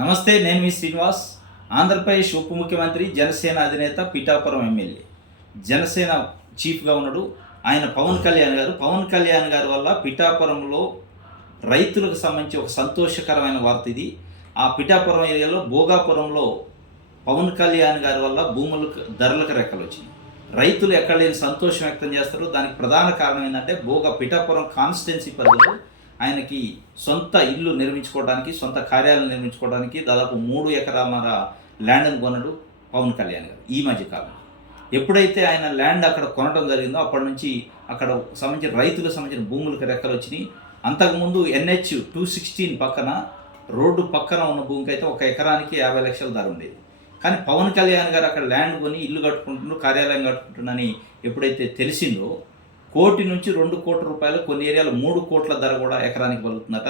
నమస్తే నేను మీ శ్రీనివాస్. ఆంధ్రప్రదేశ్ ఉప ముఖ్యమంత్రి జనసేన అధినేత పిఠాపురం ఎమ్మెల్యే. జనసేన చీఫ్గా ఉన్నాడు ఆయన పవన్ కళ్యాణ్ గారు. పవన్ కళ్యాణ్ గారి వల్ల పిఠాపురంలో రైతులకు సంబంధించి ఒక సంతోషకరమైన వార్త ఇది. ఆ పిఠాపురం ఏరియాలో భోగాపురంలో పవన్ కళ్యాణ్ గారి వల్ల భూములకు ధరలకు రెక్కలు వచ్చినాయి. రైతులు ఎక్కడ లేని సంతోషం వ్యక్తం చేస్తారు. దానికి ప్రధాన కారణం ఏంటంటే భోగ పిఠాపురం కాన్స్టిట్యున్సీ పరిధిలో ఆయనకి సొంత ఇల్లు నిర్మించుకోవడానికి సొంత కార్యాలయం నిర్మించుకోవడానికి దాదాపు మూడు ఎకరాల ల్యాండ్ని కొనడు పవన్ కళ్యాణ్ గారు ఈ మధ్య కాలం ఎప్పుడైతే ఆయన ల్యాండ్ అక్కడ కొనడం జరిగిందో అప్పటి నుంచి అక్కడ సంబంధించిన రైతులకు సంబంధించిన భూములకు రెక్కలు వచ్చినాయి. అంతకుముందు ఎన్హెచ్ టూ సిక్స్టీన్ పక్కన రోడ్డు పక్కన ఉన్న భూమికి అయితే ఒక ఎకరానికి యాభై లక్షల ధర ఉండేది. కానీ పవన్ కళ్యాణ్ గారు అక్కడ ల్యాండ్ కొని ఇల్లు కట్టుకుంటున్నారు కార్యాలయం కట్టుకుంటున్నారని ఎప్పుడైతే తెలిసిందో కోటి నుంచి రెండు కోట్ల రూపాయలు కొన్ని ఏరియాలో మూడు కోట్ల ధర కూడా ఎకరానికి పలుకుతుందట.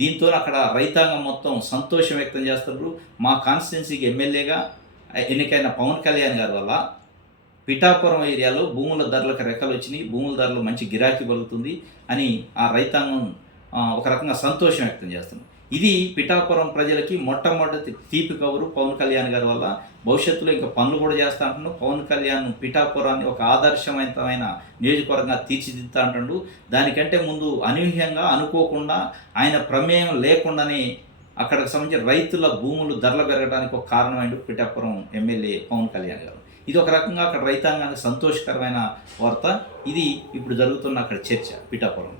దీంతో అక్కడ రైతాంగం మొత్తం సంతోషం వ్యక్తం చేస్తున్నారు. మా కాన్స్టిట్యున్సీకి ఎమ్మెల్యేగా ఎన్నికైన పవన్ కళ్యాణ్ గారి వల్ల పిఠాపురం ఏరియాలో భూముల ధరలకు రెక్కలు వచ్చినాయి. భూముల ధరలు మంచి గిరాకీ పలుకుతుంది అని ఆ రైతాంగం ఒక రకంగా సంతోషం వ్యక్తం చేస్తున్నాం ఇది పిఠాపురం ప్రజలకి మొట్టమొదటి తీపి కబురు పవన్ కళ్యాణ్ గారి వల్ల. భవిష్యత్తులో ఇంకా పనులు కూడా చేస్తా అంటున్నాడు. పవన్ కళ్యాణ్ పిఠాపురాన్ని ఒక ఆదర్శవంతమైన నియోజకవర్గంగా తీర్చిదిద్దుతా అంటుండు దానికంటే ముందు అనూహ్యంగా అనుకోకుండా ఆయన ప్రమేయం లేకుండానే అక్కడికి సంబంధించిన రైతుల భూములు ధరలు పెరగడానికి ఒక కారణమైన పిఠాపురం ఎమ్మెల్యే పవన్ కళ్యాణ్ గారు. ఇది ఒక రకంగా అక్కడ రైతాంగానికి సంతోషకరమైన వార్త. ఇది ఇప్పుడు జరుగుతున్న అక్కడ చర్చ పిఠాపురం.